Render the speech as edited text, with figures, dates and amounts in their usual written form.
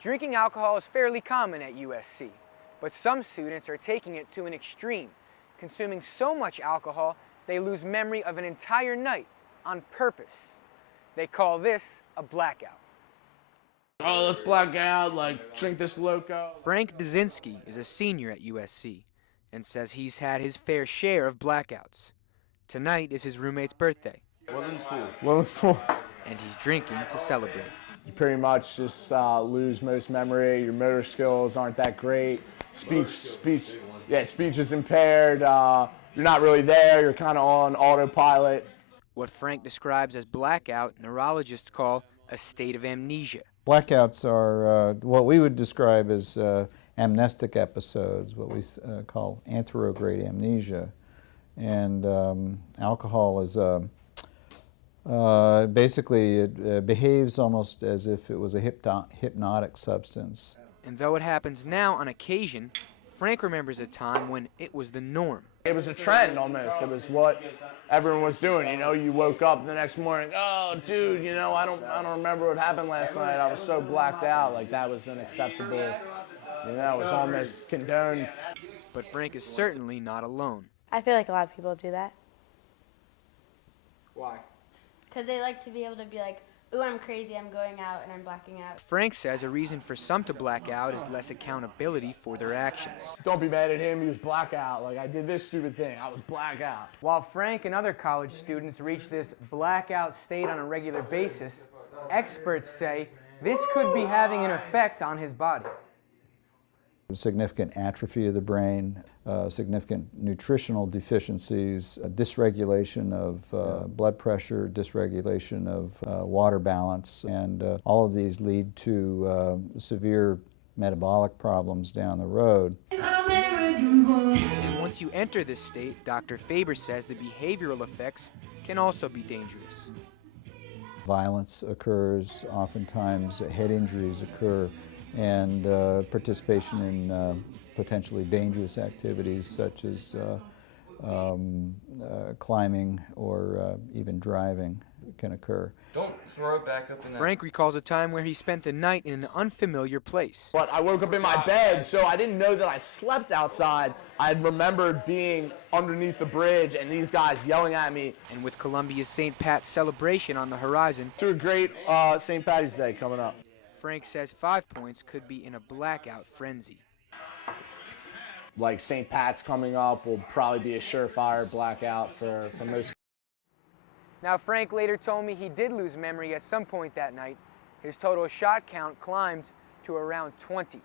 Drinking alcohol is fairly common at USC, but some students are taking it to an extreme, consuming so much alcohol they lose memory of an entire night on purpose. They call this a blackout. Oh, let's black out, drink this loco. Frank Dzinski is a senior at USC and says he's had his fair share of blackouts. Tonight is his roommate's birthday. Women's pool. And he's drinking to celebrate. You pretty much just lose most memory. Your motor skills aren't that great. Speech is impaired. You're not really there. You're kind of on autopilot. What Frank describes as blackout, neurologists call a state of amnesia. Blackouts are what we would describe as amnestic episodes, what we call anterograde amnesia. And alcohol is basically it behaves almost as if it was a hypnotic substance. And though it happens now on occasion, Frank remembers a time when it was the norm. It was a trend almost. It was what everyone was doing. You know, you woke up the next morning, oh, dude, you know, I don't remember what happened last night. I was so blacked out. Like, that was unacceptable. You know, it was almost condoned. But Frank is certainly not alone. I feel like a lot of people do that. Why? Because they like to be able to be like, ooh, I'm crazy, I'm going out and I'm blacking out. Frank says a reason for some to black out is less accountability for their actions. Don't be mad at him, he was blackout. Like, I did this stupid thing, I was blackout. While Frank and other college students reach this blackout state on a regular basis, experts say this could be having an effect on his body. Significant atrophy of the brain, significant nutritional deficiencies, dysregulation of blood pressure, dysregulation of water balance, and all of these lead to severe metabolic problems down the road. And once you enter this state, Dr. Faber says the behavioral effects can also be dangerous. Violence occurs, oftentimes head injuries occur, and participation in potentially dangerous activities such as climbing or even driving can occur. Don't throw it back up in that. Frank recalls a time where he spent the night in an unfamiliar place. But I woke up in my bed, so I didn't know that I slept outside. I had remembered being underneath the bridge and these guys yelling at me. And with Columbia's St. Pat's celebration on the horizon, To a great St. Patty's Day coming up. Frank says 5 Points could be in a blackout frenzy. Like St. Pat's coming up will probably be a surefire blackout for most. Now, Frank later told me he did lose memory at some point that night. His total shot count climbed to around 20.